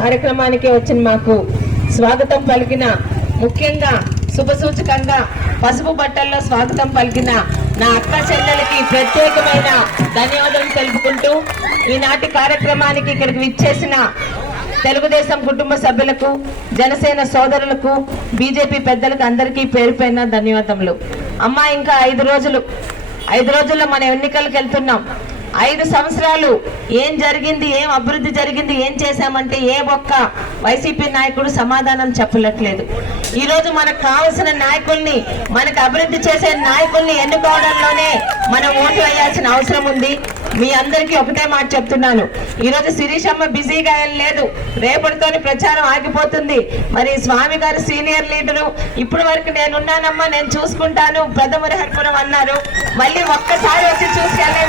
కార్యక్రమానికి వచ్చిన మాకు స్వాగతం పలికిన ముఖ్యంగా శుభసూచకంగా పసుపు బట్టల్లో స్వాగతం పలికిన నా అక్క చెల్లెలకి ప్రత్యేకమైన ధన్యవాదాలు తెలుపుకుంటూ ఈనాటి కార్యక్రమానికి ఇక్కడికి విచ్చేసిన తెలుగుదేశం కుటుంబ సభ్యులకు జనసేన సోదరులకు బీజేపీ పెద్దలకు అందరికీ పేరుపైన ధన్యవాదములు. అమ్మా ఇంకా ఐదు రోజులు. ఐదు రోజుల్లో మన ఎన్నికలకు వెళ్తున్నాం. ఐదు సంవత్సరాలు ఏం జరిగింది ఏం అభివృద్ధి జరిగింది ఏం చేశామంటే ఏ ఒక్క వైసీపీ నాయకుడు సమాధానం చెప్పలట్లేదు. ఈ రోజు మనకు కావలసిన నాయకుల్ని మనకు అభివృద్ధి చేసే నాయకుల్ని ఎన్నుకోవడంలోనే మనం ఓటు వేయాల్సిన అవసరం ఉంది. మీ అందరికీ ఒకటే మాట చెప్తున్నాను. ఈ రోజు శిరీషమ్మ బిజీగా ఏం లేదు రేపటితోని ప్రచారం ఆగిపోతుంది. మరి స్వామి గారు సీనియర్ లీడరు ఇప్పటి వరకు నేనున్నానమ్మా నేను చూసుకుంటాను ప్రథమ హరిపురం అన్నారు. మళ్ళీ ఒక్కసారి వచ్చి చూసుకెళ్ళలేదమ్మా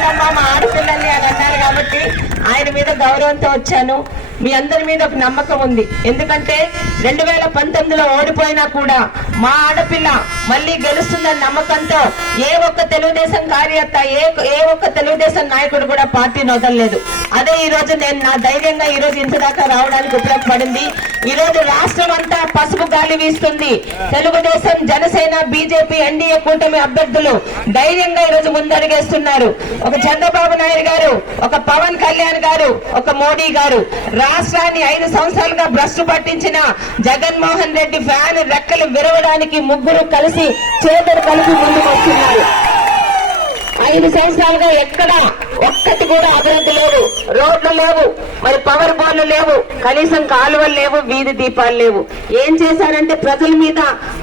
గౌరవంతో వచ్చాను. మీ అందరి మీద ఒక నమ్మకం ఉంది. ఎందుకంటే రెండు వేల పంతొమ్మిదిలో ఓడిపోయినా కూడా మా ఆడపిల్ల మళ్ళీ గెలుస్తుందన్న నమ్మకంతో ఏ ఒక్క తెలుగుదేశం కార్యకర్త ఏ ఏ ఒక్క తెలుగుదేశం నాయకుడు కూడా పార్టీని వదలలేదు అదే ఈ రోజు నేను నా ధైర్యంగా ఈ రోజు ఇంతదాకా రావడానికి ఉపయోగపడింది. ఈ రోజు రాష్ట్రం అంతా పసుపు గాలి వీస్తుంది. తెలుగుదేశం జనసేన బీజేపీ ఎన్డీఏ కూటమి అభ్యర్థులు ధైర్యంగా ఈ రోజు ముందడుగేస్తున్నారు. ఒక చంద్రబాబు నాయుడు గారు ఒక పవన్ కళ్యాణ్ గారు ఒక మోడీ గారు. రాష్ట్రాన్ని ఐదు సంవత్సరాలుగా భ్రష్టు పట్టించిన జగన్మోహన్ రెడ్డి ఫ్యాన్ రెక్కలు విరవడానికి ముగ్గురు కలిసి చేతులు కలిసి ముందుకు వస్తున్నారు ఐదు సంవత్సరాలుగా ఎక్కడ ఒక్కటి కూడా అభివృద్ధి లేవు. రోడ్లు లేవు. మరి పవర్ బోర్లు లేవు. కనీసం కాలువలు లేవు వీధి దీపాలు లేవు. ఏం చేశారంటే ప్రజల మీద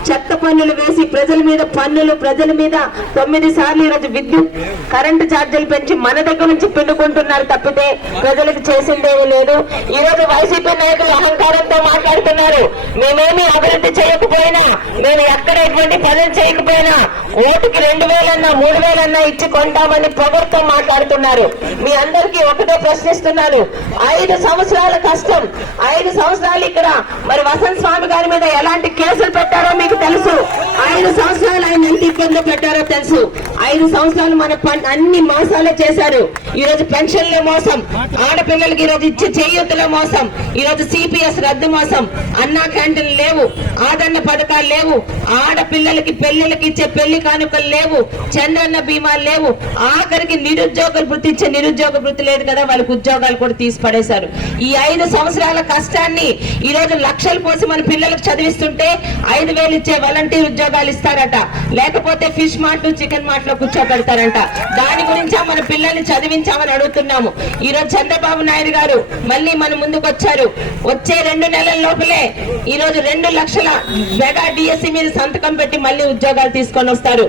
చెత్త పన్నులు వేసి ప్రజల మీద పన్నులు ప్రజల మీద తొమ్మిది సార్లు ఈరోజు విద్యుత్ కరెంటు ఛార్జీలు పెంచి మన దగ్గర నుంచి పిండుకుంటున్నారు తప్పితే ప్రజలకు చేసిందేమీ లేదు. ఈ రోజు వైసీపీ నాయకులు అహంకారంతో మాట్లాడుతున్నారు. మేమేమి అభివృద్ధి చేయకపోయినా మేము ఎక్కడ ఎటువంటి పనులు చేయకపోయినా ఓటుకి రెండు వేలన్నా మూడు వేలన్నా ఇచ్చి కొంటామని ప్రభుత్వం మాట్లాడుతున్నారు మీ అందరికీ ఒకటే ప్రశ్నిస్తున్నాను. ఐదు సంవత్సరాల కష్టం. ఐదు సంవత్సరాలు ఇక్కడ. మరి వసంత్ స్వామి గారి మీద ఎలాంటి కేసులు పెట్టారో మీకు తెలుసు. ఐదు సంవత్సరాలు ఆయన ఇంటి ఇబ్బందులు పెట్టారు. తెలుసు. ఐదు సంవత్సరాలు మన అన్ని మోసాలే చేశారు. ఈ రోజు పెన్షన్ల మోసం. ఆడపిల్లలకి ఈ రోజు ఇచ్చే చేయూతల మోసం. ఈ రోజు సిపిఎస్ రద్దు మోసం. అన్నా క్యాంటీన్ లేవు. ఆదరణ పథకాలు లేవు. ఆడపిల్లలకి పెళ్ళిళ్ళకి ఇచ్చే పెళ్ళి కానుకలు లేవు. చంద్రన్న బీమా లేవు. ఆఖరికి నిరుద్యోగ వృత్తి ఇచ్చే నిరుద్యోగ వృత్తి లేదు కదా. వాళ్ళకి ఉద్యోగాలు కూడా తీసి పడేశారు. ఈ ఐదు సంవత్సరాల కష్టాన్ని ఈ రోజు లక్షలు పోసి మన పిల్లలకు చదివిస్తుంటే ఐదు వేలు ఇచ్చే వాలంటీర్ ఉద్యోగాలు ఇస్తారట. లేకపోతే ఫిష్ మార్ట్ చికెన్ మాటలు కూర్చోబెడతారంట. దాని గురించి మన పిల్లల్ని చదివించామని అడుగుతున్నాము. ఈ రోజు చంద్రబాబు నాయుడు గారు మళ్ళీ మన ముందుకు వచ్చారు వచ్చే రెండు నెలల లోపలే ఈ రోజు రెండు లక్షల మెగా డిఎస్సి మీద సంతకం పెట్టి మళ్ళీ ఉద్యోగాలు తీసుకొని వస్తారు.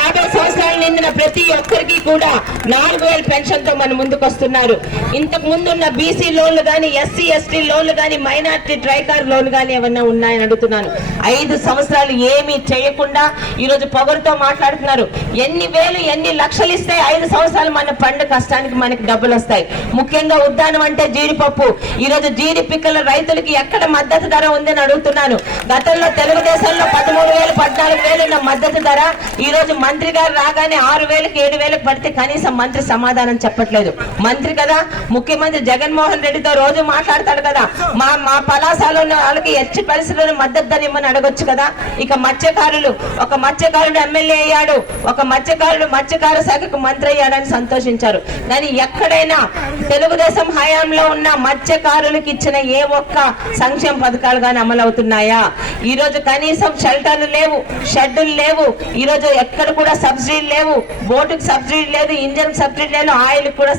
యాభై సంవత్సరాలు నిండిన ప్రతి ఒక్కరికి కూడా నాలుగు వేల పెన్షన్తో మన ముందుకు వస్తున్నారు ఇంతకు ముందున్న బీసీ లోన్లు కానీ ఎస్సీ ఎస్టీ లోన్లు కానీ మైనార్టీ ట్రైకార్ లోన్లు కానీ ఏమన్నా ఉన్నాయని అడుగుతున్నాను. ఐదు సంవత్సరాలు ఏమీ చేయకుండా ఈ రోజు పొగరుతో మాట్లాడుతున్నారు. ఎన్ని వేలు ఎన్ని లక్షలు ఇస్తే ఐదు సంవత్సరాలు మన పండు కష్టానికి మనకి డబ్బులు వస్తాయి. ముఖ్యంగా ఉద్దానం అంటే జీడిపప్పు. ఈ రోజు జీడి పిక్కల రైతులకి ఎక్కడ మద్దతు ధర ఉందని అడుగుతున్నాను. గతంలో తెలుగుదేశంలో పదమూడు వేలు పద్నాలుగు వేలు ఉన్న మద్దతు ధర ఈ రోజు మంత్రి గారు రాగానే ఆరు వేలకు ఏడు వేలకు పడితే కనీసం మంత్రి సమాధానం చెప్పట్లేదు. మంత్రి కదా? ముఖ్యమంత్రి జగన్మోహన్ రెడ్డితో రోజు మాట్లాడతాడు కదా. మా మా పలాసాలో ఉన్న వాళ్ళకి ఎచ్చి పరిస్థితుల్లో మద్దతు ధర ఇమ్మని అడగొచ్చు కదా? ఇక మత్స్యకారులు ఒక మత్స్యకారుడు ఎమ్మెల్యే అయ్యాడు. ఒక మత్స్యకారుడు మత్స్యకార శాఖకు మంత్రి అయ్యాడని సంతోషించారు. కానీ ఎక్కడైనా తెలుగుదేశం హయాంలో ఉన్న మత్స్యకారులకు ఇచ్చిన ఏ ఒక్క సంక్షేమ పథకాలు కానీ అమలవుతున్నాయా? ఈ రోజు కనీసం షెల్టర్లు లేవు షెడ్యూల్ లేవు ఈ రోజు ఎక్కడ కూడా సబ్సిడీ లేవు బోటుకు సబ్సిడీ లేదు ఇంజన్ సబ్సిడీ లేదు ఆయిల్ కూడా